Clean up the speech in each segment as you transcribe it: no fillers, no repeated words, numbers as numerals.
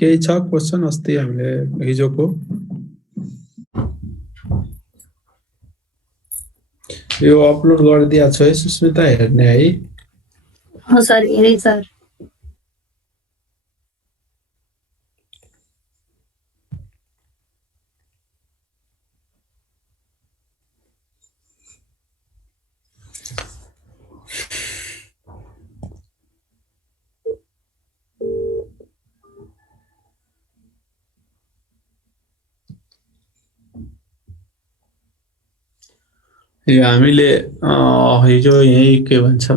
केही छ क्वेसन अस्ति हामीले हिजोको यो अपलोड गरिदिएको छु है सुस्मिता हेर्ने है हो सर हेरे सर यो हामीले हिजो यही के भन्छ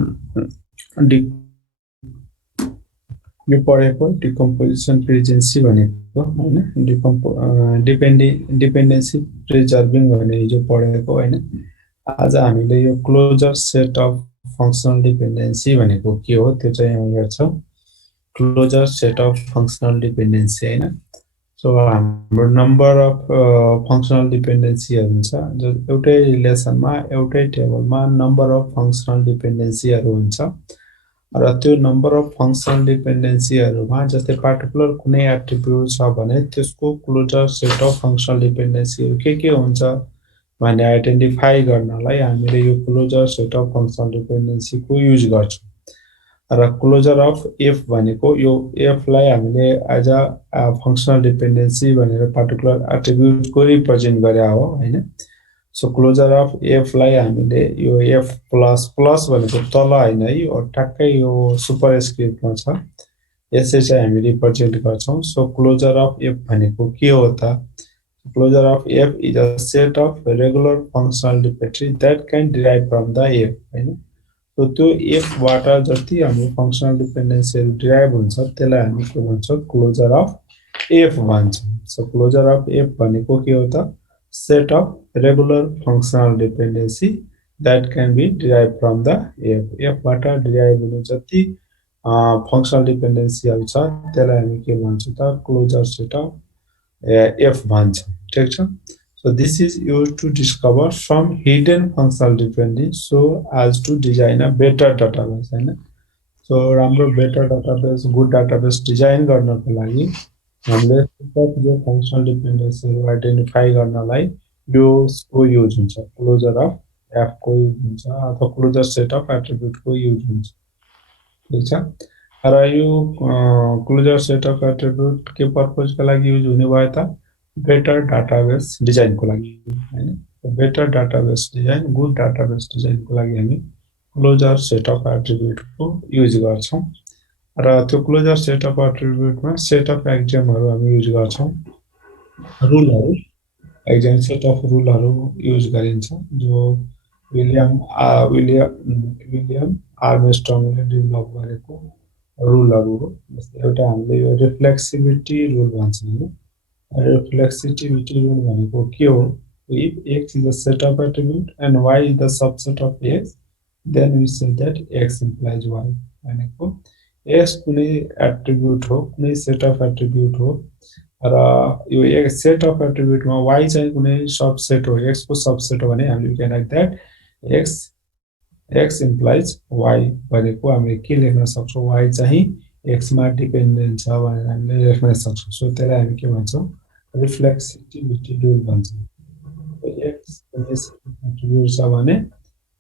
यो पढेको डिकम्पोजिसन प्रेजेन्सी भनेको हैन डिपेन्डेन्सी प्रिजर्भिङ भने हिजो पढेको हैन आज हामीले यो closure set of functional dependency भनेको के हो त्यो चाहिँ यहाँ हेर्छौं closure set of functional dependency हैन सो हाम्रो नम्बर अफ फंक्शनल डिपेन्डेन्सीहरु हुन्छ जो एउटै रिलेसनमा एउटै टेबलमा नम्बर अफ फंक्शनल डिपेन्डेन्सीहरु हुन्छ र त्यो नम्बर अफ फंक्शनल डिपेन्डेन्सीहरुमा जस्तै पार्टिकुलर कुनै एट्रिब्युट छ भने त्यसको क्लोजर सेट अफ फंक्शनल डिपेन्डेन्सीहरु के हुन्छ भने आइडेन्टिफाई गर्नलाई हामीले यो closure set of functional dependency को युज गर्छौं र क्लोजर अफ एफ भनेको यो एफ लाई हामीले एज अ फंक्शनल डिपेन्डेन्सी भनेर पार्टिकुलर एट्रिब्युट को रिप्रेजेन्ट गरे हो हैन सो क्लोजर अफ एफ लाई हामीले यो एफ प्लस प्लस भनेको तल हैन है यो ठ्याक्कै यो सुपरस्क्रिप्टमा छ यसै चाहिँ हामी रिप्रेजेन्ट गर्छौं सो क्लोजर अफ एफ भनेको के हो त closure of F is a set of regular functional dependency that can derive from the F हैन सो त्यो एफ बाट जति हाम्रो फंक्शनल डिपेन्डेन्सीहरु डिराइभ हुन्छ त्यसलाई हामी के भन्छौं क्लोजर अफ एफ भन्छौं सो क्लोजर अफ एफ भनेको के हो त set of regular functional dependency that can be derived from the f बाट derive हुने जति functional dependency हरु छ त्यसलाई हामी के भन्छौं त closure set of f भन्छौं ठीक छ so this is used to discover some hidden functional dependency so as to design a better database हैन so राम्रो better database good database design गर्नको लागि हामीले जो फंक्शनल डिपेन्डेन्सीहरु आइडेन्टिफाई गर्नलाई यो को युज हुन्छ क्लोजर अफ एफ को युज हुन्छ अथवा क्लोजर सेट अफ एट्रिब्युट को युज हुन्छ ठीक छ र यो क्लोजर सेट अफ एट्रिब्युट के पर्पस को लागि युज हुने भयो त बेटर डाटाबेस डिजाइन को लागि हैन better database design good database design को लागि हामी क्लोजर सेट अफ एट्रिब्युट को युज गर्छौं र त्यो क्लोजर सेट अफ एट्रिब्युटमा सेट अफ एक्जामहरु हामी युज गर्छौं रुलहरु एक्जाम सेट अफ रुलहरु युज गरिन्छ जो विलियम आर्मस्ट्रङले डेभलप गरेको रुलहरु हो जस्तै एउटा हामीले यो रिफ्लेक्सिभिटी रुल भन्छौं हैन रिफ्लेक्सिभिटी रुल भनेको के हो if x is a set of attribute and y is the subset of x then we say that x implies y भनेको S कुनै एट्रिब्युट हो कुनै सेट अफ एट्रिब्युट हो र यो एक सेट अफ एट्रिब्युटमा y चाहिँ कुनै सबसेट हो x को सबसेट हो भने हामीले can write that x implies y भनेको हामीले के लेख्न सक्छौं y चाहिँ x मा डिपेन्डेन्ट छ भनेर हामीले लेख्न सक्छौं सो त्यसलाई हामी के भन्छौं रिफ्लेक्सिभिटी रुल भन्छौं x कुनै एट्रिब्युट छ भने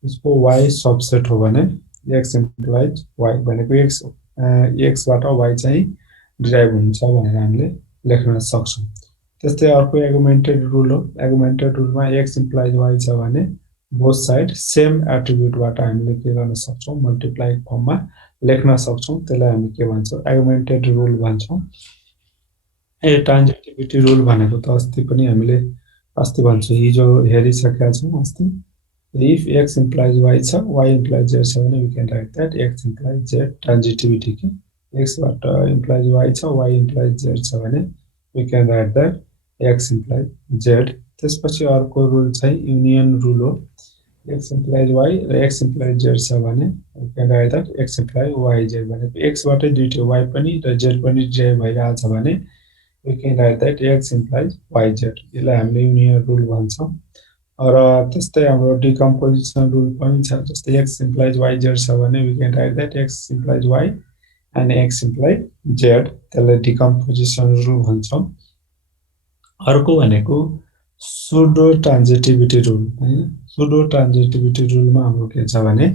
उसको y सबसेट हो भने x implies y भनेको x बाट y चाहिँ डिराइभ हुन्छ भनेर हामीले लेख्न सक्छौं त्यस्तै अर्को आर्गुमेन्टेड रुल हो आर्गुमेन्टेड रुलमा x implies y छ भने बोथ साइड सेम एट्रिब्युट बाट हामीले के गर्न सक्छौं मल्टिप्लाई फर्ममा लेख्न सक्छौं त्यसलाई हामी के भन्छौं आर्गुमेन्टेड रुल भन्छौं ट्रान्जिटिभिटी रुल भनेको त अस्ति पनि हामीले अस्ति भन्छौं हिजो हेरिसकेका छौं अस्ति if x implies y छ y implies z छ भने we can write that x implies z transitivity के x बाट implies y छ y implies z छ भने we can write that x implies z त्यसपछि अर्को रुल चाहिँ युनियन रुल हो x implies y र x implies z छ भने we can write that x implies y z भनेको x बाटै दुईटै y पनि र z पनि डिराइभ भइरहेछ भने we can write that x implies y z यसलाई हामीले युनियन रुल भन्छौं र त्यस्तै हाम्रो डिकम्पोजिसन रुल पनि छ जस्तै x implies y z छ भने we can write that x implies y and X implies Z, त्यसलाई decomposition rule भन्छौं। अर्को भनेको pseudo transitivity rule हैन। pseudo transitivity rule मा हाम्रो के छ भने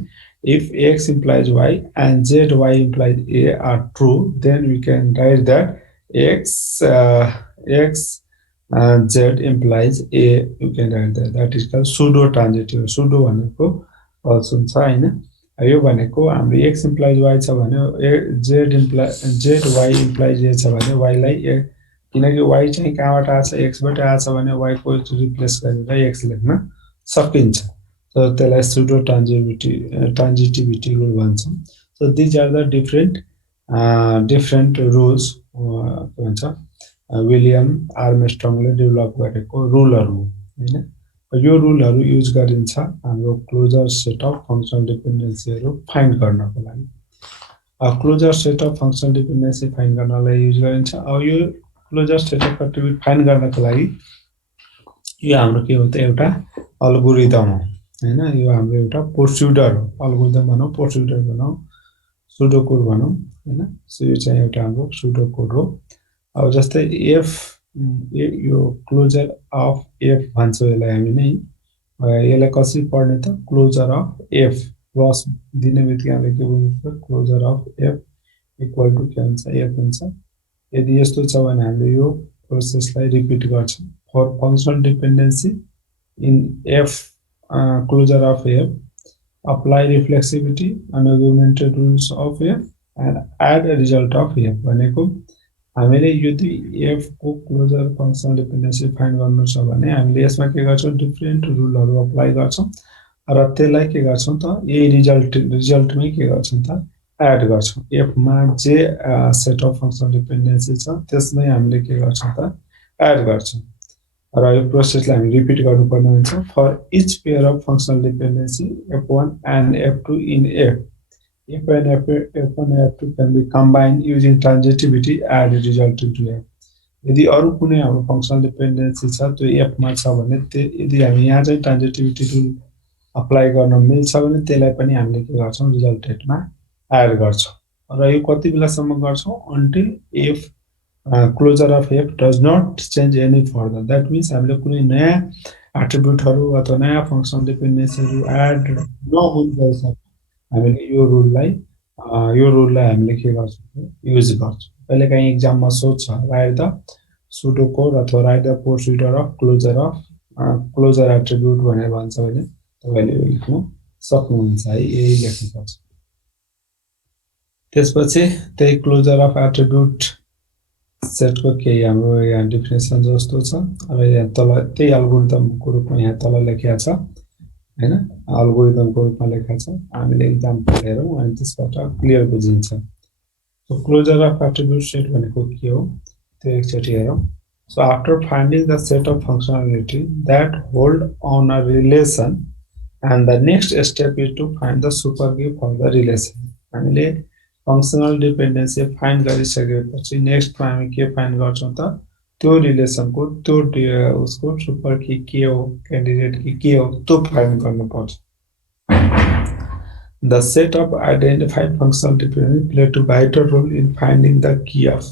if X implies Y and Z Y implies A are true, then we can write that X Z implies A, you can write that. That is called pseudo transitive। pseudo भनेको false हुन्छ हैन। यो भनेको हाम्रो X implies Y छ भने Z Y implies A छ भने Y लाई किनकि Y चाहिँ कहाँबाट आछ X बाट आछ भने Y को रिप्लेस गरेर X लेख्न सकिन्छ। So त्यसलाई pseudo transitivity rule भन्छौं। So these are the different rules भन्छ विलियम आर्मस्ट्रङले डेभलप गरेको रुलहरु हैन। यो रुलहरु युज गरिन्छ हाम्रो क्लोजर सेट अफ फंक्शनल डिपेन्डेन्सीहरु फाइन्ड गर्नको लागि। Closure set of functional dependency find गर्नलाई युज गरिन्छ। अब यो closure set of attribute find गर्नको लागि यो हाम्रो के हो त एउटा अल्गोरिदम हो हैन। यो हाम्रो एउटा प्रोसिड्युर हो। अल्गोरिदम भनौं, प्रोसिड्युर भनौं, सुडो कोड भनौं हैन। सो यो चाहिँ एउटा हाम्रो सुडो कोड हो। अब जस्तै f यो क्लोजर अफ f भन्छौ यसलाई हामी नै। यसलाई कसरी पढ्ने त क्लोजर अफ f प्लस दिने बित्तिकै हामीले के बुझ्नु closure of f equal to के हुन्छ f हुन्छ। यदि यस्तो छ भने हामीले यो प्रोसेसलाई रिपिट गर्छौं। For functional dependency in f closure of f apply reflexivity and augmented rules of f and add a result of f भनेको हामीले यदि f को क्लोजर फंक्शनल डिपेन्डेन्सी फाइन्ड गर्नु छ भने हामीले यसमा के गर्छौं डिफरेन्ट रुलहरु अप्लाई गर्छौं र त्यसलाई के गर्छौं त यही रिजल्टमै के गर्छौं त एड गर्छौं। f मा जे सेट अफ फंक्शनल डिपेन्डेन्सी छ त्यसमै हामीले के गर्छौं त एड गर्छौं र यो प्रोसेसलाई हामी रिपिट गर्नुपर्ने हुन्छ। For each pair of functional dependency f1 and f2 in f and f1 and f2 can be combined using transitivity add result into f। यदि अरु कुनै हाम्रो फंक्शनल डिपेन्डेन्सी छ त्यो f मा छ भने यदि हामी यहाँ चाहिँ ट्रान्जिटिभिटी रुल अप्लाई गर्न मिल्छ भने त्यसलाई पनि हामीले के गर्छौं रिजल्टेन्टमा एड गर्छौं र यो कति बेलासम्म गर्छौं until f closure of f does not change any further। that means हामीले कुनै नयाँ एट्रिब्युटहरु अथवा नयाँ फंक्शनल डिपेन्डेन्सीहरु एड नहुँदैछ हामीले यो रुललाई हामीले के गर्छौं युज गर्छौं। कहिलेकाहीँ एक्जाममा सोध्छ राइट द सुडो कोड अथवा write the procedure of closure attribute भनेर भन्छ भने तपाईले यो लेख्न सक्नुहुन्छ है। यही लेख्नुपर्छ। त्यसपछि त्यही क्लोजर अफ एट्रिब्युट सेटको केही हाम्रो यहाँ डेफिनेसन जस्तो छ र यहाँ तल त्यही एल्गोरिदमको रूपमा यहाँ तल लेखिएको छ हैन। एल्गोरिदमको रूपमा लेखिएको छ। हामीले एक्जाम्पल हेरौं अनि त्यसबाट क्लियर बुझिन्छ। So closure of attribute set भनेको के हो त्यो एकचोटी हेरौं। So after finding the set of functionality that hold on a relation and the next step is to find the super key for the relation। हामीले functional dependency find गरिसकेपछि next मा हामी के फाइन्ड गर्छौं त त्यो रिलेसनको त्यो उसको सुपर की के हो क्यान्डिडेट की के हो त्यो फाइन्ड गर्नुपर्छ। The set of identified functional dependency play a vital role in finding the key of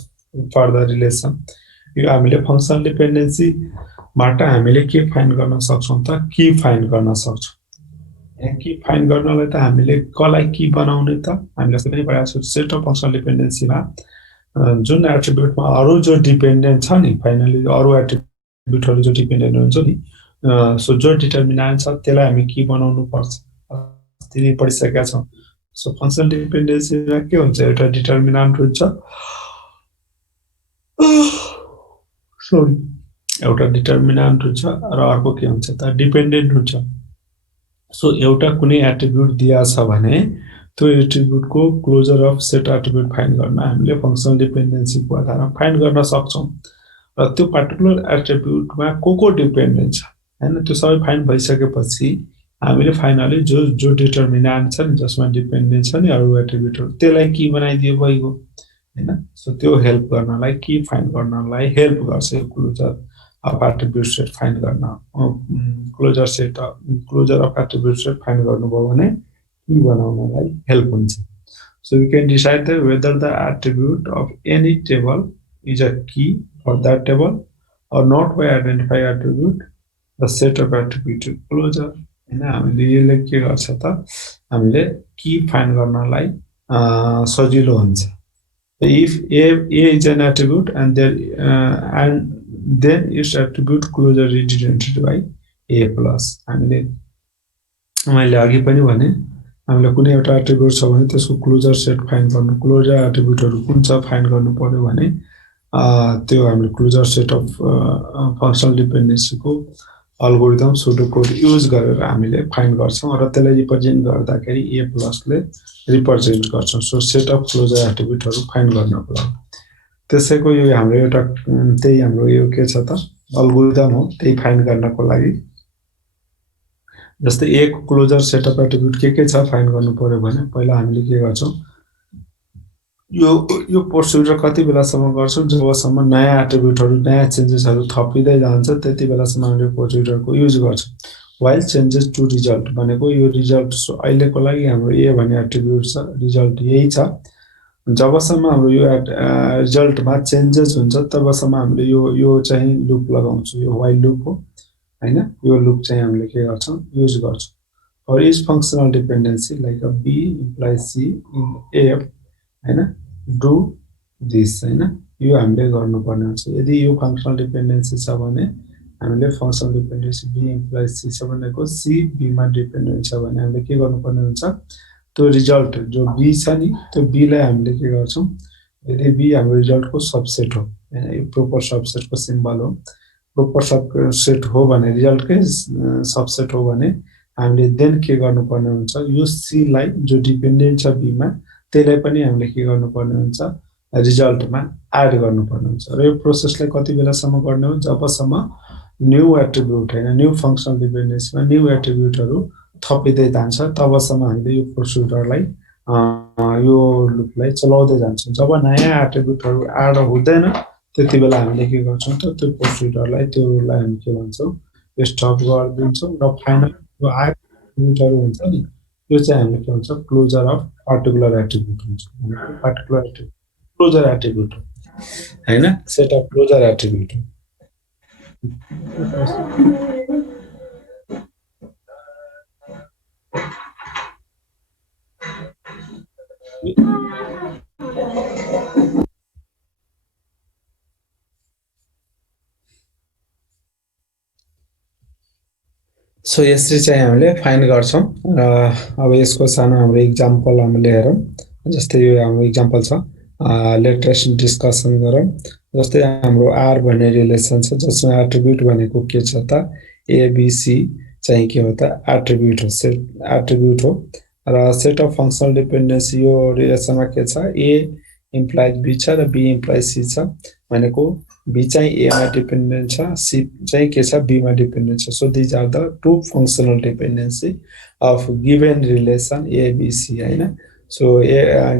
for the relation। यो हामीले फंक्शनल डिपेन्डेन्सी बाट हामीले के फाइन्ड गर्न सक्छौं त की फाइन्ड गर्न सक्छौं। की फाइन्ड गर्नलाई त हामीले कलाई की बनाउने त हामीले जस्तै पनि पढाएको छु सेट अफ फंक्शनल डिपेन्डेन्सीमा जुन एट्रिब्युटमा अरु जो डिपेन्डेन्ट छ नि फाइनली अरु एट्रिब्युटहरु जो डिपेन्डेन्ट हुन्छ नि सो जो डिटरमिनेन्ट छ त्यसलाई हामी की बनाउनु पर्छ। अस्ति पढिसकेका छौं। सो फंक्शनल डिपेन्डेन्सीमा के हुन्छ एउटा डिटरमिनेन्ट हुन्छ एउटा डिटरमिनेन्ट हुन्छ र अर्को के हुन्छ त डिपेन्डेन्ट हुन्छ। सो एउटा कुनै एट्रिब्युट दिया छ भने त्यो एट्रिब्युटको closure of set attribute find गर्न हामीले फंक्शनल डिपेन्डेन्सीको आधारमा फाइन्ड गर्न सक्छौं र त्यो पर्टिकुलर एट्रिब्युटमा को डिपेन्डेन्ट छ हैन त्यो सबै फाइन्ड भइसकेपछि हामीले फाइनली जो डिटरमिनेन्ट छ नि जसमा डिपेन्डेन्ट छ नि अरु एट्रिब्युटहरु त्यसलाई की बनाइदियो भइगयो हैन। सो त्यो हेल्प गर्नलाई की फाइन्ड गर्नलाई हेल्प गर्छ यो closure of attribute set find गर्न। Closure of attribute set find गर्नुभयो भने की बनाउनलाई हेल्प हुन्छ। So we can decide that whether the attribute of any table is a key for that table or not by identify attribute the set of attribute closure हैन हामीले यसले के गर्छ त हामीले की फाइन्ड गर्नलाई सजिलो हुन्छ if a is an attribute and then its attribute closure is denoted by a plus हामीले मैले अघि पनि भने हामीले कुनै एउटा एट्रिब्युट छ भने त्यसको क्लोजर सेट फाइन्ड गर्नु क्लोजर एट्रिब्युटहरु कुन छ फाइन्ड गर्नु पर्यो भने त्यो हामीले closure set of functional dependency को अल्गोरिदम सुडोकोड युज गरेर हामीले फाइन्ड गर्छौं र त्यसलाई रिप्रेजेन्ट गर्दाखेरि a प्लस ले रिप्रेजेन्ट गर्छौं सो सेट अफ क्लोजर एट्रिब्युटहरु फाइन्ड गर्नको लागि त्यसैको यो हाम्रो एउटा त्यही हाम्रो यो के छ त अल्गोरिदम हो त्यही फाइन्ड गर्नको लागि जस्तै a को क्लोजर सेट अफ एट्रिब्युट के छ फाइन्ड गर्नु पर्यो भने पहिला हामीले के गर्छौं यो प्रोसिजर कति बेलासम्म गर्छौं जबसम्म नयाँ एट्रिब्युटहरु नयाँ चेन्जेसहरु थपिदै जान्छ त्यति बेलासम्म हामीले प्रोसिजरको युज गर्छौं while changes to result भनेको यो रिजल्ट अहिलेको लागि हाम्रो a भन्ने एट्रिब्युट छ रिजल्ट यही छ जबसम्म हाम्रो यो रिजल्टमा चेन्जेस हुन्छ तबसम्म हामीले यो चाहिँ लूप लगाउँछौं यो while लूप हो हैन यो लूप चाहिँ हामीले के गर्छौं युज गर्छौं for each functional dependency like a b implies c in f हैन डु दिस हैन यो हामीले गर्नुपर्ने हुन्छ यदि यो फंक्शनल डिपेन्डेन्सी छ भने हामीले functional dependency b implies c छ भनेको c b मा डिपेन्डेन्ट छ भने हामीले के गर्नुपर्ने हुन्छ त्यो रिजल्ट जो b छ नि त्यो b लाई हामीले के गर्छौं यदि b हाम्रो रिजल्टको सबसेट हो हैन यो प्रोपर सबसेटको सिम्बल हो प्रोपर सबसेट हो भने रिजल्टकै सबसेट हो भने हामीले देन के गर्नुपर्ने हुन्छ यो c लाई जो डिपेन्डेन्ट छ b मा त्यसलाई पनि हामीले के गर्नुपर्ने हुन्छ रिजल्टमा एड गर्नुपर्ने हुन्छ र यो प्रोसेसलाई कति बेलासम्म गर्ने हो जबसम्म न्यू एट्रिब्युट हैन न्यू फंक्शनल डिपेन्डेन्सीमा न्यू एट्रिब्युटहरु थपिदै जान्छ तबसम्म हामीले यो प्रोसिजरलाई यो लूपलाई चलाउँदै जान्छौं जब नयाँ एट्रिब्युटहरु एड हुँदैन त्यति बेला हामीले के गर्छौं त त्यो प्रोसिजरलाई त्यो रुललाई हामी के भन्छौं स्टप गरिदिन्छौं र फाइनल यो एट्रिब्युटहरु हुन्छ नि यो चाहिँ हामीले के भन्छ क्लोजर अफ पर्टिकुलर एट्रिब्युट हुन्छ पर्टिकुलर एट्रिब्युट क्लोजर एट्रिब्युट हैन set of closure attribute so यसरी चाहिँ हामीले फाइन्ड गर्छौं र अब यसको सानो हाम्रो एक्जाम्पल हामीले हेरौं जस्तै यो हाम्रो एक्जाम्पल छ लेटेस्ट डिस्कसन गरौं जस्तै हाम्रो r भन्ने रिलेसन छ जसमा एट्रिब्युट भनेको के छ त a b c चाहिँ के हो त एट्रिब्युट हो सेट एट्रिब्युट हो र सेट अफ फंक्शनल डिपेन्डेन्सी यो रिलेसनमा के छ a इम्प्लाइज b छ र b इम्प्लाइज c छ भनेको b चाहिँ a मा डिपेन्डेन्ट छ c चाहिँ के छ b मा डिपेन्डेन्ट छ so this are the two functional dependency of given relation a b c हैन सो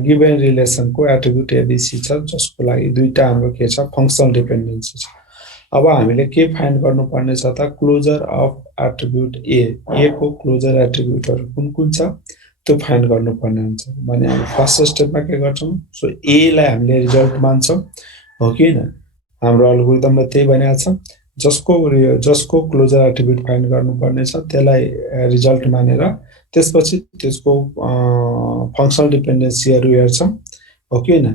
गिवन रिलेसन को एट्रिब्युट a b c छ जसको लागि दुईटा हाम्रो के छ फंक्शनल डिपेन्डेन्सी छ अब हामीले के फाइन्ड गर्नुपर्ने छ त क्लोजर अफ एट्रिब्युट a को क्लोजर एट्रिब्युटहरु कुन कुन छ त्यो फाइन्ड गर्नुपर्ने हुन्छ भने हामी फर्स्ट स्टेपमा के गर्छौं सो a लाई हामीले रिजल्ट मान्छौं हो कि हैन हाम्रो अल्गोरिदममा त्यही भनेको छ जसको क्लोजर एट्रिब्युट फाइन्ड गर्नुपर्ने छ त्यसलाई रिजल्ट मानेर त्यसपछि त्यसको फंक्शनल डिपेन्डेन्सीहरु हेर्छौं हो कि हैन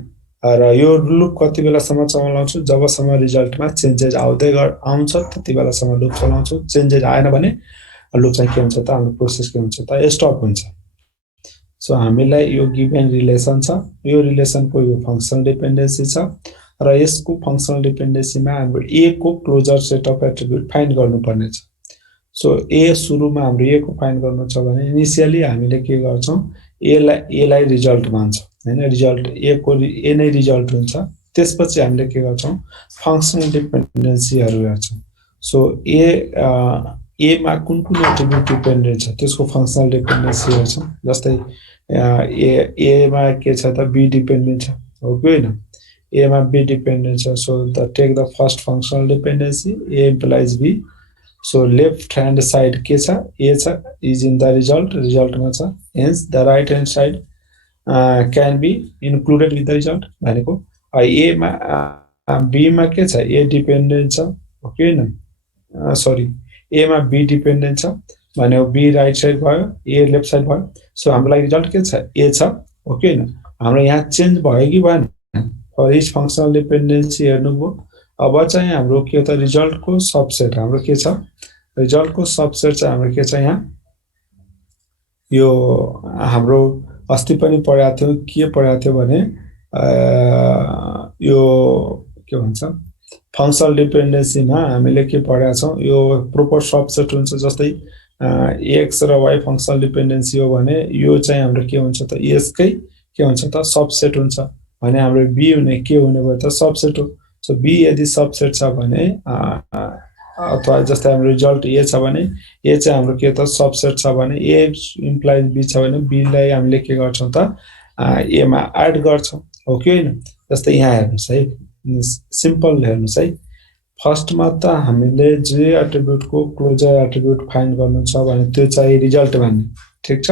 र यो लूप कति बेलासम्म चलाउँछौं जबसम्म रिजल्टमा चेन्जेस आउँछ त्यति बेलासम्म लूप चलाउँछौं चेन्जेस आएन भने लूप चाहिँ के हुन्छ त हाम्रो प्रोसेस के हुन्छ त स्टप हुन्छ सो हामीलाई यो गिवन रिलेसन छ यो रिलेसनको यो फंक्शनल डिपेन्डेन्सी छ र यसको फंक्शनल डिपेन्डेन्सीमा हाम्रो a को closure set of attribute find गर्नुपर्ने छ सो a सुरुमा हाम्रो a को फाइन्ड गर्नु छ भने इनिशियली हामीले के गर्छौं a लाई रिजल्ट मान्छौं हैन रिजल्ट a नै रिजल्ट हुन्छ त्यसपछि हामीले के गर्छौं फंक्शनल डिपेन्डेन्सीहरु हेर्छौं सो a मा कुन एट्रिब्युट डिपेन्डेन्ट छ त्यसको फंक्शनल डिपेन्डेन्सी हेर्छौं जस्तै a मा के छ त b डिपेन्डेन्ट छ हो कि हैन a मा b डिपेन्डेन्ट छ so the take the first functional dependency a implies b so left hand side के छ a छ इज इन द रिजल्ट मा छ hence the right hand side can be included with the result भनेको A मा be मा के छ ए डिपेन्डेन्ट छ हो कि हैन सरी ए मा बी डिपेन्डेन्ट छ भनेको बी राइट साइड भयो ए लेफ्ट साइड भयो सो हाम्रो लागि रिजल्ट के छ ए छ हो कि हैन हाम्रो यहाँ चेन्ज भयो कि भएन फर इच फंक्शनल डिपेन्डेन्सी हेर्नुभयो अब चाहिँ हाम्रो के त रिजल्टको सबसेट हाम्रो के छ रिजल्टको सबसेट चाहिँ हाम्रो के छ यहाँ यो हाम्रो अस्ति पनि पढाएको थियो के पढाएको थियो भने यो के भन्छ फंक्शनल डिपेन्डेन्सीमा हामीले के पढाएको छौं यो प्रोपर सबसेट हुन्छ जस्तै एक्स र वाई फंक्शनल डिपेन्डेन्सी हो भने यो चाहिँ हाम्रो के हुन्छ त यसकै के हुन्छ त सबसेट हुन्छ भने हाम्रो बी हुने के हुने भयो त सबसेट हो सो बी यदि सबसेट छ भने अथवा जस्तै हाम्रो रिजल्ट ए छ भने ए चाहिँ हाम्रो के त सबसेट छ भने ए इम्प्लाइज बी छ भने बी लाई हामीले के गर्छौं त ए मा एड गर्छौं हो कि हैन जस्तै यहाँ हेर्नुस् है सिम्पल हेर्नुस् है फर्स्टमा त हामीले जे एट्रिब्युटको क्लोजर एट्रिब्युट फाइन्ड गर्नु छ भने त्यो चाहिँ रिजल्ट मान्ने ठीक छ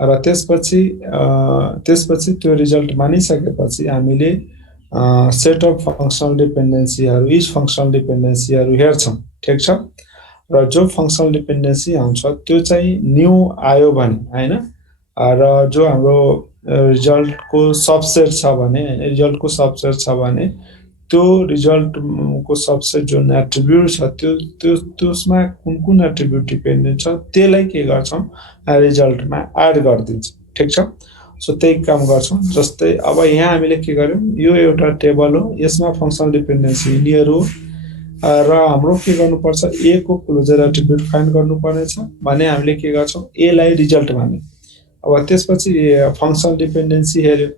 र त्यसपछि त्यो रिजल्ट मानिसकेपछि हामीले सेट अफ फंक्शनल डिपेन्डेन्सीहरु इच फंक्शनल डिपेन्डेन्सीहरु हेर्छौं ठीक छ र जो फंक्शनल डिपेन्डेन्सी आउँछ त्यो चाहिँ न्यू आयो भने हैन र जो हाम्रो रिजल्टको सबसेट छ भने रिजल्टको सबसेट छ भने त्यो रिजल्टको सबसेट जुन एट्रिब्युट छ त्यो त्यसमा कुन एट्रिब्युट डिपेन्डेन्ट छ त्यसलाई के गर्छौं रिजल्टमा एड गर्दिन्छौं ठीक छ सो त्यही काम गर्छौं जस्तै अब यहाँ हामीले के गर्यौं यो एउटा टेबल हो यसमा फंक्शनल डिपेन्डेन्सी लिनियर हो र हाम्रो के गर्नुपर्छ ए को क्लोजर एट्रिब्युट फाइन्ड गर्नुपर्ने छ भने हामीले के गर्छौं ए लाई रिजल्ट मान्ने अब त्यसपछि फंक्शनल डिपेन्डेन्सी हेर्यो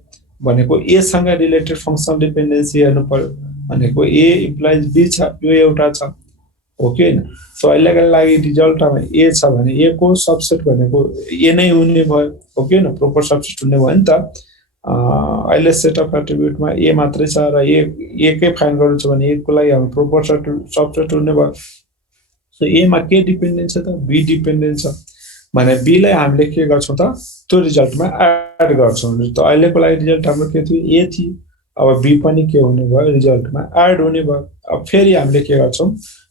भनेको ए सँग रिलेटेड फंक्शनल डिपेन्डेन्सी हेर्नु पर्यो भनेको ए इम्प्लाइज बी छ यो एउटा छ हो कि हैन सो अहिलेका लागि रिजल्टमा ए छ भने ए को सबसेट भनेको ए नै हुने भयो हो कि हैन प्रोपर सबसेट हुने भयो नि त अहिले सेट अफ एट्रिब्युटमा ए मात्रै छ र ए कै फाइन्ड गर्नु छ भने ए को लागि हाम्रो प्रोपर सबसेट हुने भयो सो ए मा के डिपेन्डेन्ट छ त बी डिपेन्डेन्ट छ भने बी लाई हामीले के गर्छौं त त्यो रिजल्टमा एड गर्छौं त अहिलेको लागि रिजल्ट हाम्रो के थियो ए थियो अब बी पनि के हुने भयो रिजल्टमा एड हुने भयो अब फेरि हामीले के गर्छौं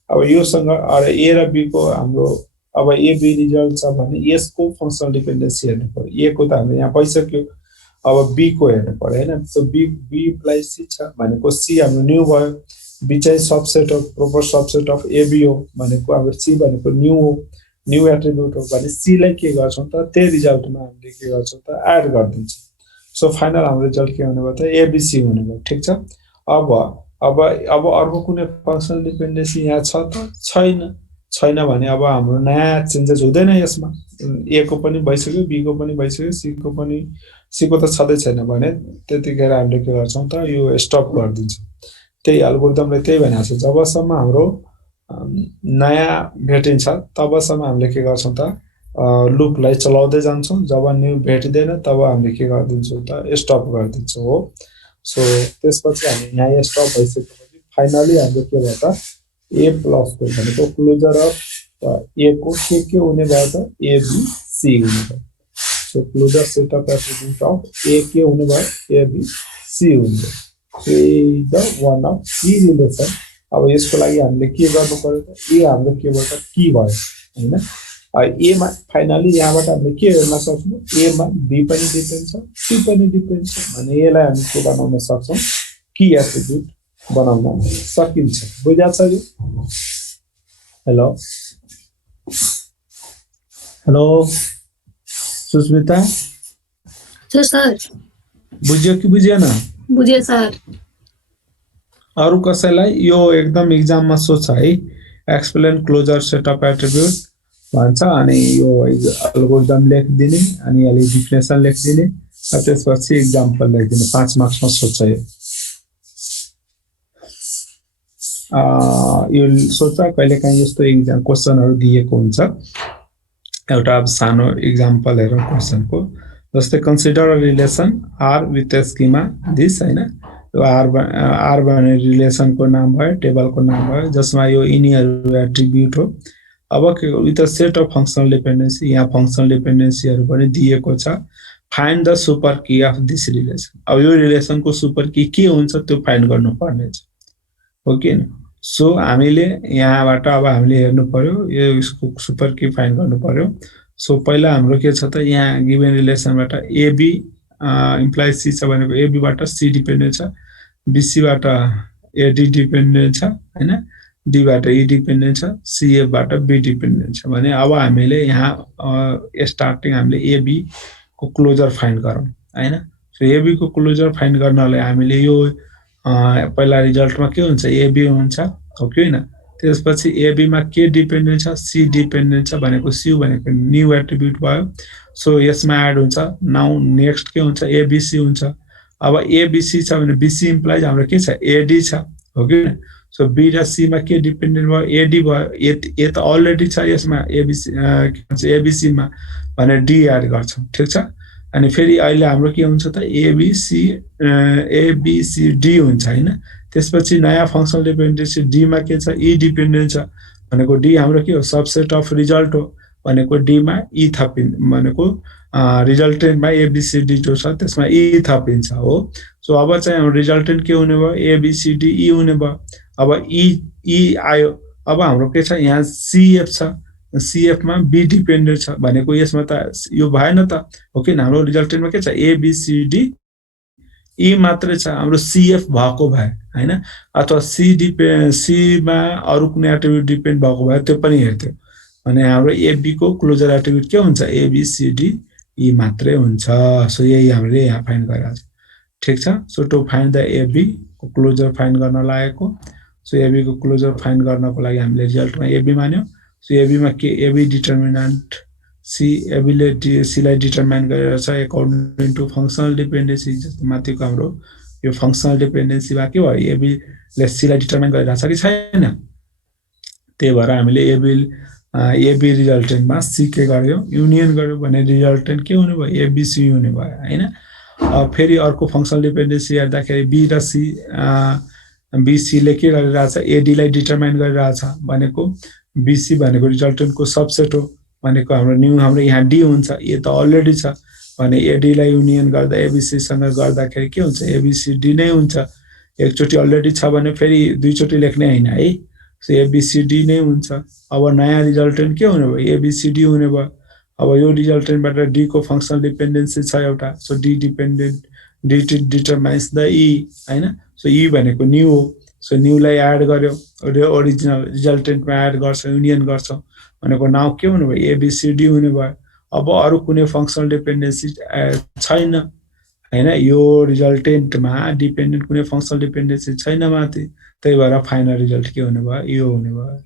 अब योसँग ए र बी को हाम्रो अब ए बी रिजल्ट छ भने यसको फंक्शनल डिपेन्डेन्सी हेर्नु पर्यो ए को त हाम्रो यहाँ भइसक्यो अब बी को हेर्नु पर्यो हैन सो बी इम्प्लाइज सी छ भनेको सी हाम्रो न्यू भयो बी चाहिँ subset of proper subset of A B हो भनेको हाम्रो सी भनेको न्यू हो न्यू एट्रिब्युट हो भने सी लाई के गर्छौं त त्यही रिजल्टमा हामीले के गर्छौं त एड गर्दिन्छौं सो फाइनल हाम्रो रिजल्ट के हुने भयो त एबीसी हुने भयो ठीक छ अब अर्को कुनै फंक्शनल डिपेन्डेन्सी यहाँ छ त छैन भने अब हाम्रो नयाँ चेन्जेस हुँदैन यसमा ए को पनि भइसक्यो बी को पनि भइसक्यो सी को त छँदै छैन भने त्यतिखेर हामीले के गर्छौं त यो स्टप गर्दिन्छौं त्यही एल्गोरिदमले त्यही भनेको छ जबसम्म हाम्रो नयाँ भेटिन्छ तबसम्म हामीले के गर्छौं त लुपलाई चलाउँदै जान्छौं जब न्यू भेटिदैन तब हामीले के गर्दिन्छौं त स्टप गर्दिन्छौं हो सो त्यसपछि हामी यहाँ स्टप भइसकेपछि फाइनली हाम्रो के भयो त ए प्लस को भनेको क्लोजर अफ ए को के हुने भयो त ए बी सी हुने भयो so closure set of attribute of A के हुने भयो ए बी सी हुने भयो so the one of key relation अब यसको लागि हामीले के गर्नु पर्यो त ए हाम्रो के भयो त की भयो हैन ए मा फाइनली यहाँबाट हामीले के हेर्न सक्छौं ए मा बी पनि डिपेन्ड छ सी पनि डिपेन्ड छ भने यसलाई हामी के बनाउन सक्छौं की एट्रिब्युट बनाउन सकिन्छ बुझ्या छ यो हेलो सुस्मिता सर बुझ्यो कि बुझेन बुझे सर अरु कसैलाई यो एकदम एक्जाममा सोध्छ है explain closure set of attribute भन्छ अनि यो एल्गोरिदम लेखिदिने अनि यसले डिफिनेसन लेखिदिने त्यसपछि एक्जाम्पल लेखिदिने 5 मार्क्समा सोध्छ यो सोध्छ कहिलेकाहीँ यस्तो एक्जाम क्वेशनहरु दिएको हुन्छ एउटा अब सानो एक्जाम्पल हेरौँ क्वेशनको जस्तै consider a relation R with a schema this हैन यो आर भन्ने रिलेसनको नाम भयो टेबलको नाम भयो जसमा यो यिनीहरु एट्रिब्युट हो अब के with a set of functional dependency यहाँ फंक्शनल डिपेन्डेन्सीहरु पनि दिएको छ find the super key of this relation. अब यो रिलेसनको सुपर की के हुन्छ त्यो फाइन्ड गर्नुपर्ने छ, हो कि हैन। सो हामीले यहाँबाट अब हामीले हेर्नु पर्यो, यो यसको सुपर की फाइन्ड गर्नु पर्यो। सो पहिला हाम्रो के छ त, यहाँ गिभन रिलेसनबाट एबी इम्प्लाइ सी छ भनेको एबीबाट सी डिपेन्डेन्ट छ, बीसीबाट एडी डिपेन्डेन्ट छ हैन, डीबाट ई डिपेन्डेन्ट छ, सीएफबाट बी डिपेन्डेन्ट छ भने अब हामीले यहाँ स्टार्टिङ हामीले एबी को क्लोजर फाइन्ड गरौँ हैन। सो एबी को क्लोजर फाइन्ड गर्नलाई हामीले यो पहिला रिजल्टमा के हुन्छ, एबी हुन्छ, हो कि हैन। त्यसपछि एबी मा के डिपेन्डेन्ट छ, सी डिपेन्डेन्ट छ भनेको सी भनेको न्यू एट्रिब्युट भयो। सो यसमा एड हुन्छ, नाउ नेक्स्ट के हुन्छ, एबीसी हुन्छ। अब एबीसी छ भने बीसी इम्प्लाइज हाम्रो के छ, एडी छ, हो कि हैन। सो बी र सी मा के डिपेन्डेन्ट भयो, एडी भयो। ए त अलरेडी छ यसमा एबीसी के भन्छ एबीसी मा भने डी एड गर्छौं, ठीक छ। अनि फेरि अहिले हाम्रो के हुन्छ त, एबीसी डी हुन्छ हैन। त्यसपछि नयाँ फंक्सनल डिपेन्डेन्सी डी मा के छ, ई डिपेन्डेन्ट छ भनेको डी हाम्रो के हो, सबसेट अफ रिजल्ट हो भनेको डी मा ई थपिन्छ भनेको रिजल्टेन्टमा एबीसीडी जो छ त्यसमा ई थपिन्छ, हो। सो अब चाहिँ हाम्रो रिजल्टेन्ट के हुने भयो, एबीसीडी ई हुने भयो। अब ई आयो, अब हाम्रो के छ यहाँ सीएफ छ, सीएफ मा बी डिपेन्डेन्ट छ भनेको यसमा त यो भएन त, हो कि हाम्रो रिजल्टेन्टमा के छ, एबीसीडी ई मात्रै छ, हाम्रो सीएफ भएको भए हैन, अथवा सी मा अरु कुनै एट्रिब्युट डिपेन्ड भएको भए त्यो पनि हेर्थ्यो भने हाम्रो एबी को क्लोजर एट्रिब्युट के हुन्छ, एबीसीडी ई मात्रै हुन्छ। सो यही हामीले यहाँ फाइन्ड गरिरहेको छ, ठीक छ। So to find the AB को क्लोजर फाइन्ड गर्न लागेको। सो एबी को क्लोजर फाइन्ड गर्नको लागि हामीले रिजल्टमा एबी मान्यो। सो एबी मा के, एबी डिटर्मिनेन्ट सी, एबीले सी लाई डिटर्माइन गरेर छ अकॉर्डिङ टु फंक्शनल डिपेन्डेन्सी। जस्तो माथिको हाम्रो यो फंक्शनल डिपेन्डेन्सी मा के भयो, एबी ले सी लाई डिटर्माइन गरेर छ कि छैन, त्यही भएर हामीले एबी रिजल्टेन्टमा सी के गर्यो, युनियन गर्यो भने रिजल्टेन्ट के हुने भयो, एबीसी हुने भयो हैन। फेरि अर्को फंक्शनल डिपेन्डेन्सी हेर्दाखेरि बी र सी, बीसी ले के गरिरहेछ, एडी लाई डिटर्माइन गरिरहेछ भनेको बीसी भनेको रिजल्टेन्टको सबसेट हो भनेको हाम्रो यहाँ डी हुन्छ, ए त अलरेडी छ भने एडी लाई युनियन गर्दा एबीसी सँग गर्दाखेरि के हुन्छ, एबीसीडी नै हुन्छ। एकचोटी अलरेडी छ भने फेरि दुईचोटी लेख्ने हैन है। सो एबीसीडी नै हुन्छ। अब नयाँ रिजल्टेन्ट के हुने भयो, एबीसीडी हुने भयो। अब यो रिजल्टेन्टबाट डी को फंक्शनल डिपेन्डेन्सी छ एउटा, so D dependent D determines the E हैन। सो ई भनेको न्यू हो, सो न्यू लाई एड गर्यो, ओरिजिनल रिजल्टेन्टमा एड गर्छ, युनियन गर्छ भनेको नाउ के हुने भयो, एबीसीडी हुने भयो। अब अरु कुनै फंक्शनल डिपेन्डेन्सी छैन हैन, यो रिजल्टेन्टमा डिपेन्डेन्ट कुनै फंक्शनल डिपेन्डेन्सी छैन माथि, त्यही भएर फाइनल रिजल्ट के हुने भयो, यो हुने भयो।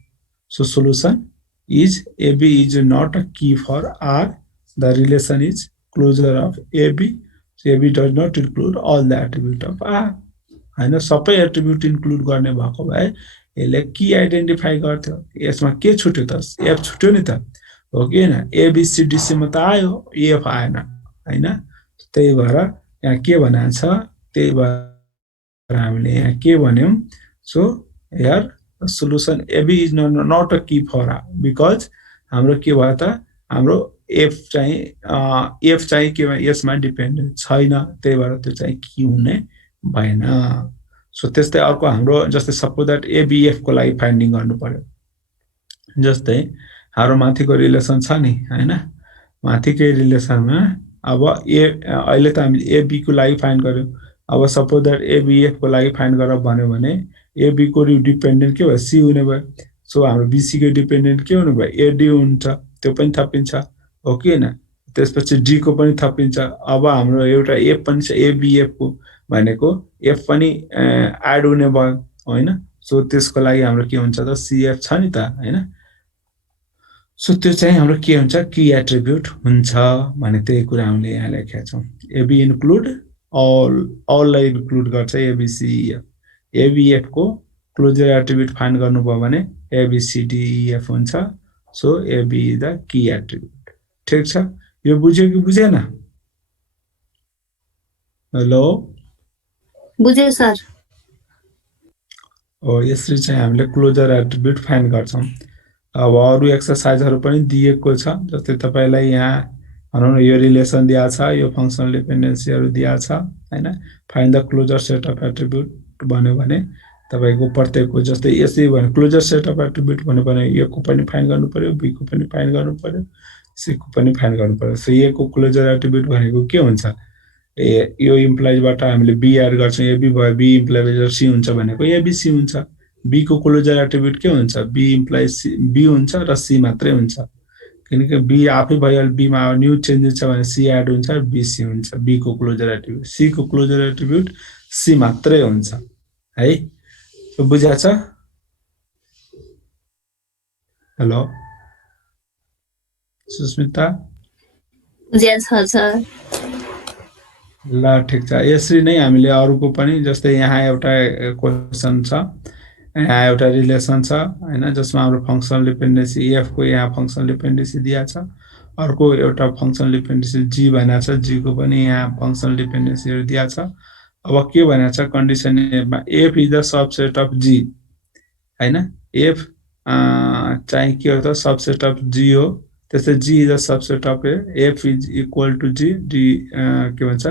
So solution is AB is not a key for R, the relation is closure of AB. AB does not include all the attribute of R हैन, सबै एट्रिब्युट इन्क्लुड गर्ने भएको भए यसले की आइडेन्टिफाई गर्थ्यो। यसमा के छुट्यो त, एफ छुट्यो नि त, हो कि हैन। एबीसीडी मा त आयो, एफ आएन हैन। त्यही भएर यहाँ के भनेको छ, त्यही भएर हामीले यहाँ के भन्यौं, so here solution AB is not a key for R because हाम्रो के भयो त, हाम्रो एफ चाहिँ के भयो, यसमा डिपेन्डेन्ट छैन, त्यही भएर त्यो चाहिँ की हुने भएन। सो त्यस्तै अर्को हाम्रो जस्तै सपोज दैट एबीएफ को लागि फाइन्डिङ गर्नु पर्यो। जस्तै हाम्रो माथिको रिलेसन छ नि हैन, माथिकै रिलेसनमा अब अहिले त हामीले एबी को लागि फाइन्ड गर्यो। अब सपोज दैट एबीएफ को लागि फाइन्ड गर भन्यो भने एबी को डिपेन्डेन्ट के भयो, सी हुने भयो। सो हाम्रो बीसी को डिपेन्डेन्ट के हुने भयो, एडी हुन्छ, त्यो पनि थपिन्छ, हो कि हैन। त्यसपछि डी को पनि थपिन्छ। अब हाम्रो एउटा एफ पनि छ, एबीएफ को भनेको एफ पनि एड हुने भयो हैन। सो त्यसको लागि हाम्रो के हुन्छ त, सीएफ छ नि त हैन। सो त्यो चाहिँ हाम्रो के हुन्छ, की एट्रिब्युट हुन्छ भने त्यही कुरा हामीले यहाँ लेखेका छौं। एबी इन्क्लुड अल लाई इन्क्लुड गर्छ एबीसीएफ। एबीएफ को क्लोजर एट्रिब्युट फाइन्ड गर्नुभयो भने एबीसीडीएफ हुन्छ। So AB is the key attribute, ठीक छ। यो बुझ्यो कि बुझेन? हेलो, बुझे सर। यसरी चाहिँ हामीले क्लोजर एट्रिब्युट फाइन्ड गर्छौं। अब अरु एक्सरसाइजहरु पनि दिएको छ, जस्तै तपाईलाई यहाँ भनौँ न यो रिलेसन दिएको छ, यो फङ्सनल डिपेन्डेन्सीहरू दिएको छ हैन। Find the closure set of attribute भन्यो भने तपाईको प्रत्येकको जस्तै यसै भने क्लोजर सेट अफ एट्रिब्युट भन्यो भने ए को पनि फाइन्ड गर्नु पर्यो, बी को पनि फाइन्ड गर्नु पर्यो, सी को पनि फाइन्ड गर्नु पर्यो। सो ए को क्लोजर एट्रिब्युट भनेको के हुन्छ? यो इम्प्लाइजबाट हामीले बी एड गर्छौँ, ए बी भयो, बी इम्प्लाइज सी हुन्छ भनेको ए बी सी हुन्छ। बी को क्लोजर एट्रिब्युट के हुन्छ? बी इम्प्लाइज सी बी हुन्छ र सी मात्रै हुन्छ, किनकि बी आफै भइहाल्यो, बीमा न्यू चेन्जेस छ भने सी एड हुन्छ, बी सी हुन्छ। बी को क्लोजर एट्रिब्युट, सी को क्लोजर एट्रिब्युट सी मात्रै हुन्छ है। सो बुझाछ? हेलो सुस्मिता? बुझेछ सर। ल ठिक छ। यसरी नै हामीले अरूको पनि, जस्तै यहाँ एउटा क्वेसन छ, यहाँ एउटा रिलेसन छ हैन, जसमा हाम्रो फङ्सनल डिपेन्डेन्सी एफ को यहाँ फङ्सनल डिपेन्डेन्सी दिएको छ। अर्को एउटा फङ्सनल डिपेन्डेन्सी जी भनेको छ, जी को पनि यहाँ फङ्सनल डिपेन्डेन्सीहरू दिएको छ। अब के भनेको छ कन्डिसन एफमा, F is the subset of G हैन। एफ चाहिँ के हो त? सबसेट अफ जी हो। त्यस्तै G is the subset of A, F is equal to G, D के भन्छ,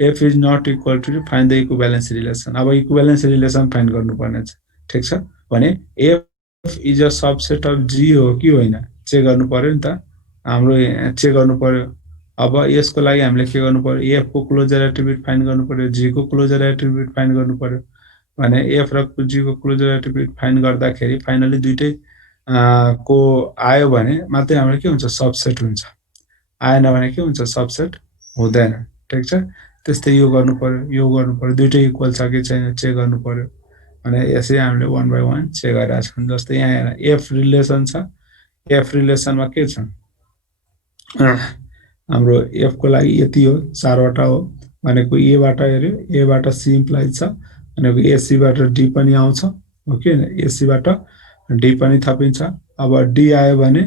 F is not equal to, find the equivalence relation. अब इक्विभ्यालेन्स रिलेसन फाइन्ड गर्नुपर्ने छ, ठिक छ भने F is a subset of G हो कि होइन चेक गर्नु पर्यो नि त, हाम्रो चेक गर्नु पर्यो। अब यसको लागि हामीले के गर्नु पर्यो? एफ को क्लोजर एट्रिब्युट फाइन्ड गर्नु पर्यो, जी को क्लोजर एट्रिब्युट फाइन्ड गर्नु पर्यो भने एफ र जी को क्लोजर एट्रिब्युट फाइन्ड गर्दाखेरि फाइनली दुईटै को आयो भने मात्रै हाम्रो के हुन्छ? सबसेट हुन्छ। आएन भने के हुन्छ? सबसेट हुँदैन, ठिक छ। त्यस्तै यो गर्नु पर्यो, दुईटै इक्वल छ कि छैन चेक गर्नु पर्यो भने यसै हामीले 1 बाइ 1 चेक गरिरहेको छौँ। जस्तै यहाँ एफ रिलेसन छ, एफ रिलेसनमा के छ हाम्रो? एफ को लागि यति हो, 4 वटा हो भनेको एबाट हेर्यो, एबाट सी इम्प्लाइज छ भनेको एसी बाट डी पनि आउँछ, हो कि हैन? एसी बाट डी पनि थपिन्छ। अब डी आयो भने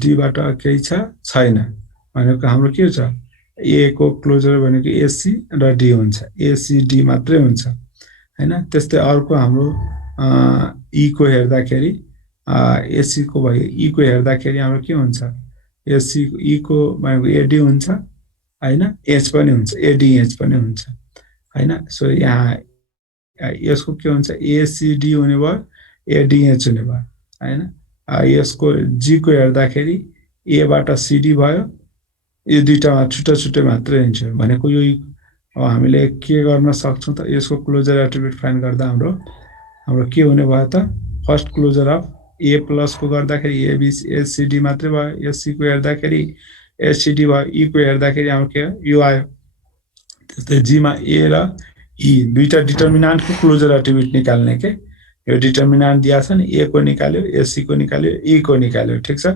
डी बाट केही छैन भनेको हाम्रो के छ? ए को क्लोजर भनेको एसी र डी हुन्छ, एसी डी मात्रै हुन्छ हैन। त्यस्तै अर्को हाम्रो ई को हेर्दाखेरि एसी को भयो, ई को हेर्दाखेरि हाम्रो के हुन्छ? एसी ई को भनेको एडी हुन्छ हैन, एच पनि हुन्छ, एडी एच पनि हुन्छ हैन। सो यहाँ यसको के हुन्छ? एसीडी हुने भयो, एडीएच हुने भयो हैन। यसको जी को हेर्दाखेरि ए बाट सीडी भयो, यो दुईटामा छुट्टा छुट्टै मात्रै हुन्छ भनेको यो। अब हामीले के गर्न सक्छौं त? यसको क्लोजर एट्रिब्युट फाइन्ड गर्दा हाम्रो के हुने भयो त? First closure of A plus को गर्दाखेरि एबी एसीडी मात्रै भयो, एससी को हेर्दाखेरि एससीडी भयो, ई को हेर्दाखेरि हाम्रो के यो आयो। त्यस्तै जी मा ए र ई दुईटा डिटर्मिनान्ट को क्लोजर एट्रिब्युट निकाल्ने के, यो डिटर्मिनान्ट दिएको छ नि, ए को निकाल्यो, एसी को निकाल्यो, ई को निकाल्यो, ठिक छ।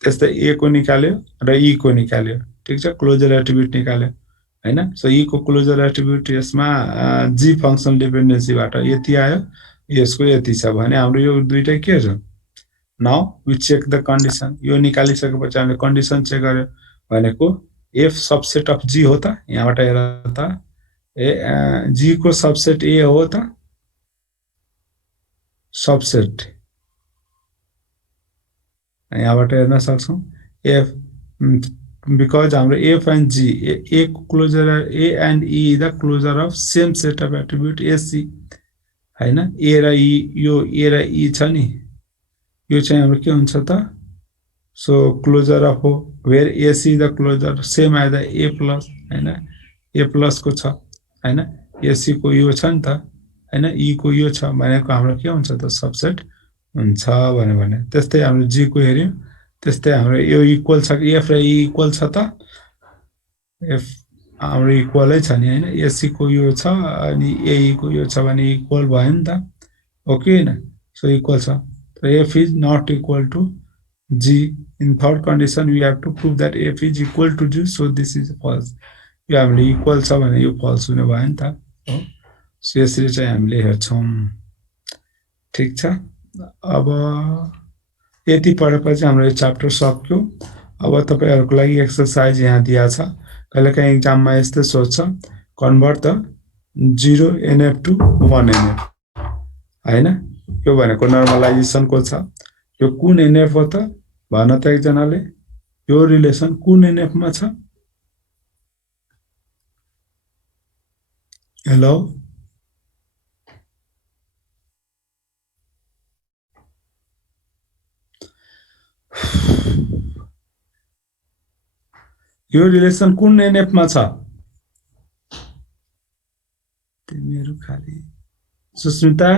त्यस्तै ए को निकाल्यो र ई को निकाल्यो, ठिक छ, क्लोजर एट्रिब्युट निकाल्यो हैन। सो ई को क्लोजर एट्रिब्युट यसमा जी फङ्सनल डिपेन्डेन्सीबाट यति आयो, यसको यति छ भने हाम्रो यो दुईटै के छ? Now we check the condition. यो निकालिसकेपछि हामीले कन्डिसन चेक गर्यो भनेको एफ सबसेट अफ जी हो त? यहाँबाट हेर त, जी को सबसेट ए हो त? सबसेट यहाँबाट हेर्न सक्छौं एफ, बिकज हाम्रो एफ एन्ड जी, ए को closure, A and E the closure of same set of attribute AC हैन। ए र ई, यो ए र ई छ नि, यो चाहिँ हाम्रो के हुन्छ त? सो क्लोजर अफ हो, where AC the closure same आयो द ए प्लस हैन, ए प्लस को छ हैन, एसी को यो छ नि त हैन, ई को यो छ भनेको हाम्रो के हुन्छ त? सबसेट हुन्छ भने। त्यस्तै हाम्रो जी को हेर्यो, त्यस्तै हाम्रो यो इक्वल छ कि एफ र ई इक्वल छ त? एफ हाम्रो इक्वलै छ नि हैन, एसी को यो छ अनि ए को यो छ भने इक्वल भयो नि त, हो कि हैन? सो इक्वल छ। F is not equal to G. In third condition, we have to prove that F is equal to G, so this is false. यो हामीले इक्वल छ भने यो फल्स हुने भयो नि त, हो। सो यसरी चाहिँ हामीले हेर्छौं, ठिक छ। अब यति पढेपछि हाम्रो यो च्याप्टर सक्यो। अब तपाईहरुको लागि एक्सरसाइज यहाँ दिया छ। कहिलेकाहीँ एक्जाममा यस्तै सोध्छ, convert the 0 NF to 1 NF हैन। यो भनेको नर्मलाइजेसन को छ। यो कुन NF हो त? भन त एकजनाले। यो रिलेसन कुन एनएफ मा छ हेलो यो रिलेसन कुन एनएफ मा छ तिमीहरु खाली सुस्मिता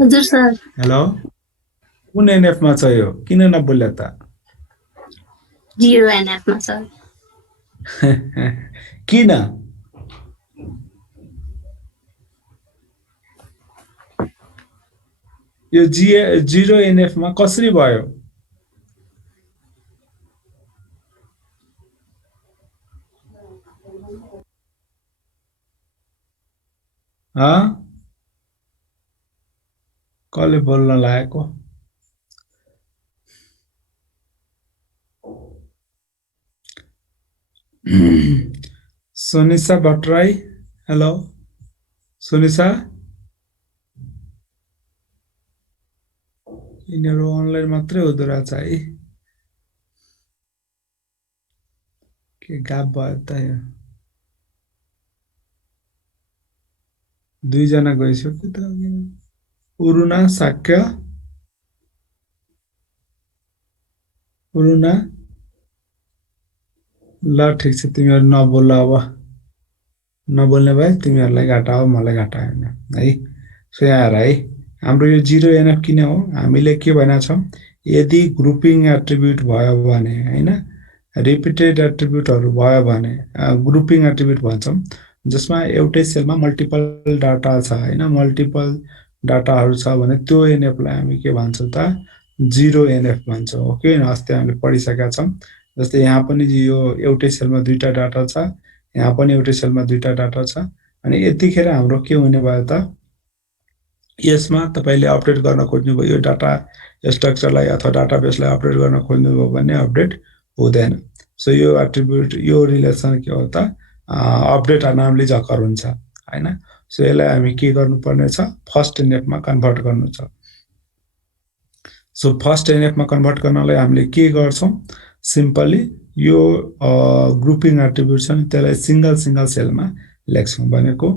हजुर सर हेलो कुन एनएफ मा छ यो किन नबोल्या त 0 NF मा सर किन यो 0 एनएफ मा कसरी भयो कसले बोल्न लागेको सोनिसा भट्टराई हेलो सोनिसा यिनीहरू अनलाइन मात्रै हुँदो रहेछ है के गाफ भयो त यो 2 जना गइसक्यो त उरुना साक्य उरुना ल ठिक छ तिमीहरु नबोल अब नबोल्ने भए तिमीहरुलाई घाटा हो मलाई घाटा हैन है सो यहाँ हेर है हाम्रो यो 0 एनएफ किन हो हामीले के भनेका छौं यदि ग्रुपिङ एट्रिब्युट भयो भने हैन रिपिटेड एट्रिब्युटहरु भयो भने ग्रुपिङ एट्रिब्युट भन्छौं जसमा एउटै सेलमा मल्टिपल डाटा छ हैन मल्टिपल डाटाहरु छ भने त्यो एनएफ लाई हामी के भन्छौं त 0 एनएफ भन्छौं ओके अस्ति हामीले पढिसकेका छौं जस्तै यहाँ पनि यो एउटै सेलमा दुईटा डाटा छ यहाँ पनि एउटै सेलमा दुईटा डाटा छ अनि यतिखेर हाम्रो के हुने भयो त यसमा तपाईले अपडेट गर्न खोज्नु भयो यो डाटा स्ट्रक्चरलाई अथवा डाटाबेसलाई अपडेट गर्न खोज्नु भयो भने अपडेट हुँदैन सो यो एट्रिब्युट यो रिलेसन के हो त अपडेट नामले जकर हुन्छ हैन सो यसलाई हामी के गर्नुपर्ने छ फर्स्ट एनएफ मा कन्भर्ट गर्नु छ सो फर्स्ट एनएफ मा कन्भर्ट गर्नलाई हामीले के गर्छौं सिम्पली यो ग्रुपिङ एट्रिब्युट छ नि त्यसलाई सिंगल सेलमा लेख्छौं भनेको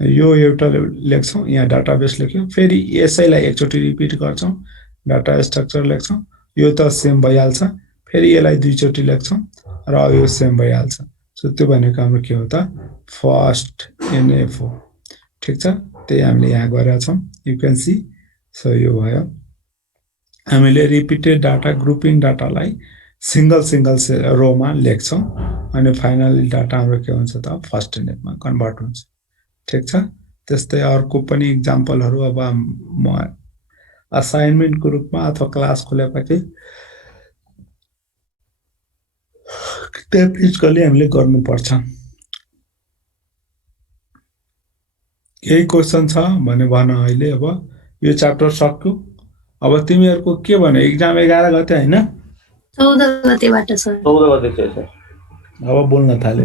यो एउटा लेख्छौं यहाँ डाटाबेस लेख्यौं फेरि यसैलाई एकचोटी रिपिट गर्छौं डाटा स्ट्रक्चर लेख्छौं यो त सेम भइहाल्छ फेरि यसलाई दुईचोटी लेख्छौं र यो सेम भइहाल्छ सो त्यो भनेको हाम्रो के हो त फर्स्ट एनएफ हो ठीक छ त्यही हामीले यहाँ गरेका छौं यु क्यान सी सो यो भयो हामीले रिपिटेड डाटा ग्रुपिङ डाटालाई सिंगल रोमा लेख्छौं अनि फाइनली डाटा हाम्रो के हुन्छ त फर्स्ट एनएफमा कन्भर्ट हुन्छ ठीक छ त्यस्तै अर्को पनि एक्जाम्पलहरु अब म असाइनमेन्टको रूपमा अथवा क्लास खोलेपछि टेक्निकली हामीले गर्नुपर्छ यही क्वेशन छ भने भन अहिले अब यो च्याप्टर सक्यो अब तिमीहरुको के भने एक्जाम 11 गते हैन 14 गतेबाट सर 14 गते छ सर अब बोल्न थाल्यो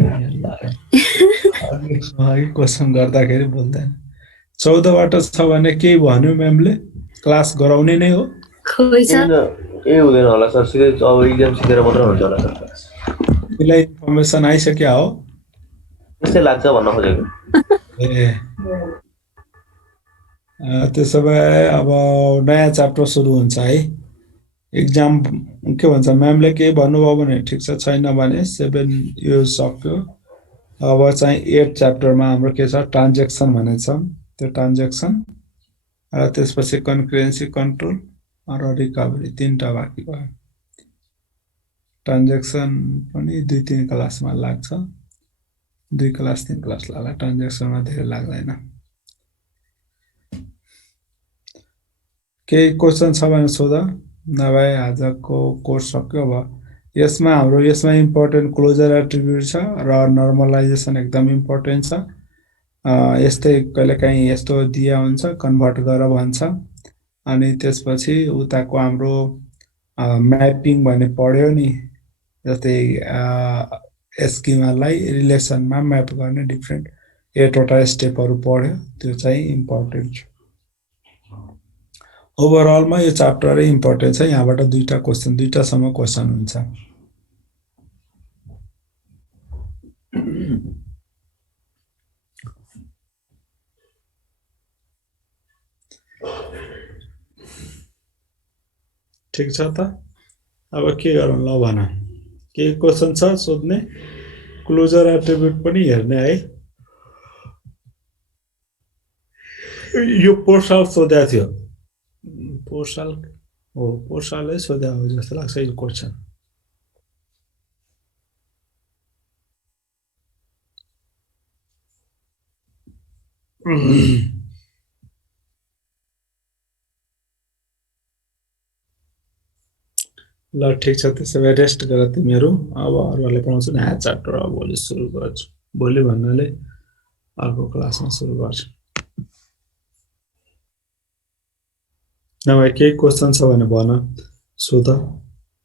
अघि क्वेशन गर्दाखेरि बोल्दैन 14 बाट छ भने के भन्यो म्यामले क्लास गराउने नै हो खोइ सर ए हुँदैन होला सर सिधै अब एक्जाम सिधै मात्र हुन्छ होला सर तिमीलाई इन्फर्मेसन आइसक्यो हो त्यस्तै लाग्छ भन्न खोजेको ए त्यसो भए अब नयाँ च्याप्टर सुरु हुन्छ है एक्जाम के भन्छ म्यामले के भन्नुभयो भने ठीक छ छैन भने 7 यो सक्यो अब चाहिँ 8 च्याप्टरमा हाम्रो के छ ट्रान्ज्याक्सन भन्ने छ त्यो ट्रान्ज्याक्सन र त्यसपछि कन्करेन्सी कन्ट्रोल र रिकभरी तीनटा बाँकी भयो ट्रान्ज्याक्सन पनि 2-3 क्लासमा लाग्छ 2 क्लास 3 क्लास लाग्ला ट्रान्ज्याक्सनमा धेरै लाग्दैन केही क्वेशन छ भने सोध नभए आजको कोर्स सक्यो अब यसमा हाम्रो यसमा इम्पोर्टेन्ट क्लोजर एट्रिब्युट छ र नर्मलाइजेसन एकदम इम्पोर्टेन्ट छ यस्तै कहिलेकाहीँ यस्तो दिया हुन्छ कन्भर्ट गर भन्छ अनि त्यसपछि उताको हाम्रो म्यापिङ भन्ने पढ्यो नि जस्तै स्किमालाई रिलेसनमा म्याप गर्ने डिफरेन्ट 8 वटा स्टेपहरु पढ्यो त्यो चाहिँ इम्पोर्टेन्ट छ ओभरअलमा यो च्याप्टरै इम्पोर्टेन्ट छ यहाँबाट दुईटा सम्म क्वेशन हुन्छ ठिक छ त अब के गरौँ ल भन के क्वेसन छ सोध्ने क्लोजर एट्रिब्युट पनि हेर्ने है यो पोहोर साल सोधेको थियो पोहोर साल हो पोहोर सालै सोधेको हो जस्तो लाग्छ यो क्वेसन ल ठिक छ त्यसो भए रेस्ट गर तिमीहरू अब अरूहरूले पढाउँछु नि ह्याच च्याप्टर अब भोलि सुरु गर्छु भोलि भन्नाले अर्को क्लासमा सुरु गर्छु नभए केही क्वेसन छ भने भन सोध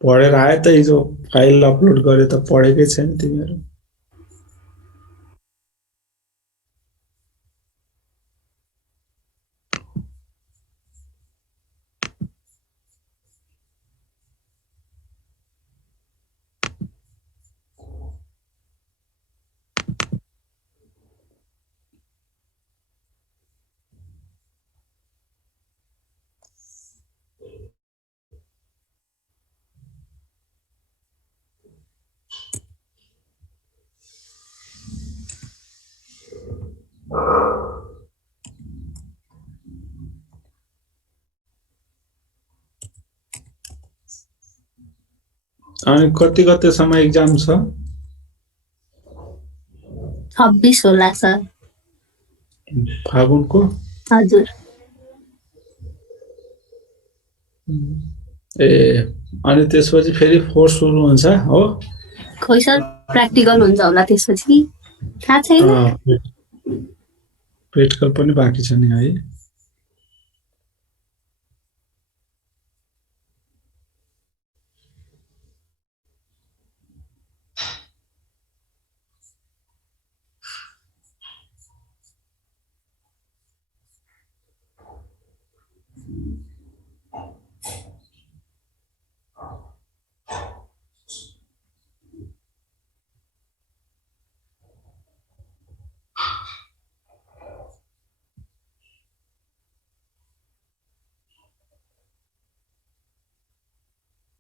पढेर आए त हिजो फाइल अपलोड गरे त पढेकै छैन तिमीहरू अनि कति गतेसम्म एक्जाम छ 26 होला सर फागुनको हजुर ए अनि त्यसपछि फेरि फोर्स सुरु हुन्छ हो खोइ सर प्र्याक्टिकल हुन्छ होला त्यसपछि थाहा छैन पेटकल पनि बाँकी छ नि है